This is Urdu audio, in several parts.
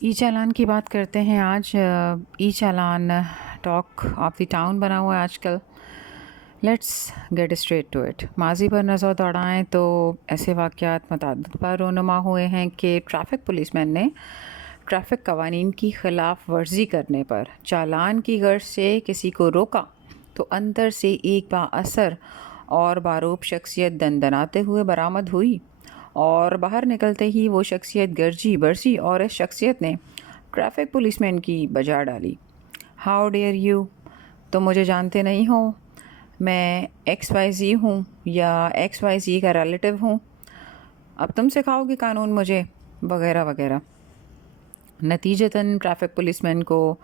ای چالان کی بات کرتے ہیں آج. E challan talk of the town بنا ہوا ہے آج کل. Let's get straight to it. ماضی پر نظر دوڑائیں تو ایسے واقعات متعدد بار رونما ہوئے ہیں کہ ٹریفک پولیس مین نے ٹریفک قوانین کی خلاف ورزی کرنے پر چالان کی غرض سے کسی کو روکا تو اندر سے ایک با اثر اور باروب شخصیت دندناتے ہوئے برآمد ہوئی، اور باہر نکلتے ہی وہ شخصیت گرجی برسی اور اس شخصیت نے ٹریفک پولیس مین کی بجا ڈالی. ہاؤ ڈیئر یو، تم مجھے جانتے نہیں ہو، میں ایکس وائی زی ہوں یا ایکس وائی زی کا ریلیٹیو ہوں، اب تم سکھاؤ گے قانون مجھے، وغیرہ وغیرہ. نتیجتاً ٹریفک پولیس مین کو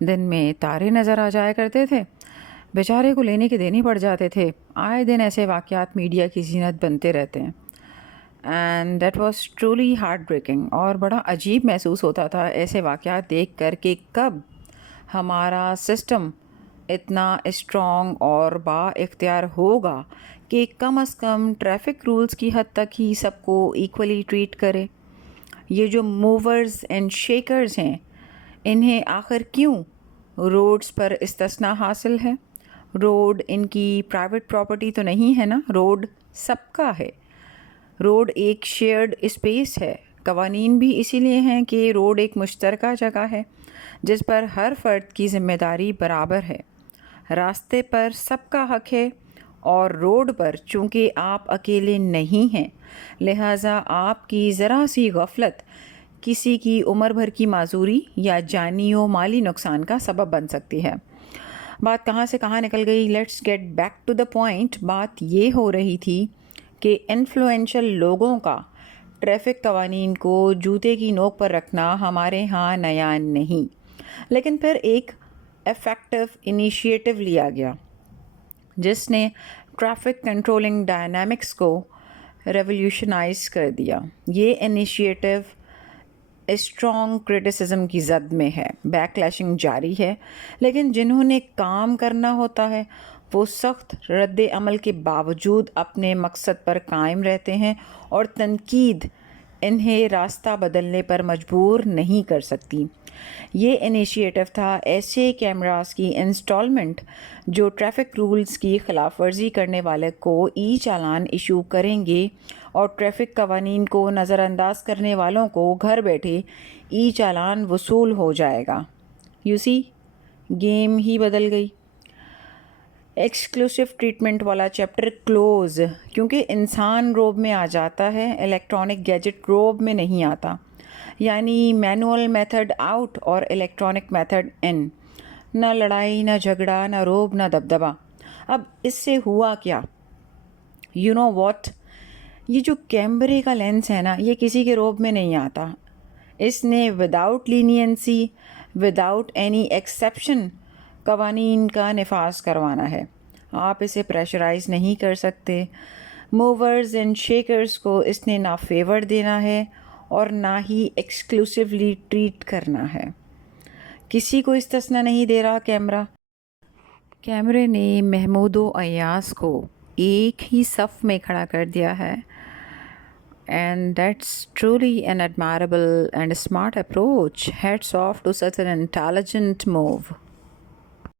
دن میں تارے نظر آ جایا کرتے تھے، بیچارے کو لینے کے دینے پڑ جاتے تھے. آئے دن ایسے واقعات میڈیا کی زینت بنتے رہتے ہیں. And that was truly heart breaking. اور بڑا عجیب محسوس ہوتا تھا ایسے واقعات دیکھ کر کہ کب ہمارا سسٹم اتنا اسٹرانگ اور با اختیار ہوگا کہ کم از کم ٹریفک رولز کی حد تک ہی سب کو ایکولی ٹریٹ کرے. یہ جو موورز اینڈ شیکرز ہیں، انہیں آخر کیوں روڈز پر استثناء حاصل ہے؟ روڈ ان کی پرائیویٹ پراپرٹی تو نہیں ہے نا، روڈ سب کا ہے. روڈ ایک شیئرڈ اسپیس ہے. قوانین بھی اسی لیے ہیں کہ روڈ ایک مشترکہ جگہ ہے جس پر ہر فرد کی ذمہ داری برابر ہے. راستے پر سب کا حق ہے، اور روڈ پر چونکہ آپ اکیلے نہیں ہیں، لہٰذا آپ کی ذرا سی غفلت کسی کی عمر بھر کی معذوری یا جانی و مالی نقصان کا سبب بن سکتی ہے. بات کہاں سے کہاں نکل گئی. Let's get back to the point. بات یہ ہو رہی تھی کہ انفلوئنشل لوگوں کا ٹریفک قوانین کو جوتے کی نوک پر رکھنا ہمارے ہاں نیا نہیں، لیکن پھر ایک افیکٹو انیشیٹو لیا گیا جس نے ٹریفک کنٹرولنگ ڈائنامکس کو ریولیوشنائز کر دیا. یہ انیشیٹو اسٹرانگ کرٹیسزم کی زد میں ہے. بیک لیشنگ جاری ہے، لیکن جنہوں نے کام کرنا ہوتا ہے وہ سخت رد عمل کے باوجود اپنے مقصد پر قائم رہتے ہیں، اور تنقید انہیں راستہ بدلنے پر مجبور نہیں کر سکتی. یہ انیشیٹو تھا ایسے کیمراز کی انسٹالمنٹ جو ٹریفک رولز کی خلاف ورزی کرنے والے کو ای چالان ایشو کریں گے، اور ٹریفک قوانین کو نظر انداز کرنے والوں کو گھر بیٹھے ای چالان وصول ہو جائے گا. یو سی، گیم ہی بدل گئی. ایکسکلوسیو ٹریٹمنٹ والا چیپٹر کلوز، کیونکہ انسان روب میں آ جاتا ہے، الیکٹرانک گیجٹ روب میں نہیں آتا. یعنی مینول میتھڈ آؤٹ اور الیکٹرانک میتھڈ ان. نہ لڑائی، نہ جھگڑا، نہ روب، نہ دبدبا. اب اس سے ہوا کیا؟ یو نو واٹ، یہ جو کیمرے کا لینس ہے نا، یہ کسی کے روب میں نہیں آتا. اس نے without leniency, without any exception قوانین کا نفاذ کروانا ہے. آپ اسے پریشرائز نہیں کر سکتے. موورز اینڈ شیکرز کو اس نے نہ فیور دینا ہے اور نہ ہی ایکسکلوسیولی ٹریٹ کرنا ہے. کسی کو استثنا نہیں دے رہا کیمرہ. کیمرے نے محمود و ایاز کو ایک ہی صف میں کھڑا کر دیا ہے. And that's truly an admirable and smart approach. Hats off to such an intelligent move.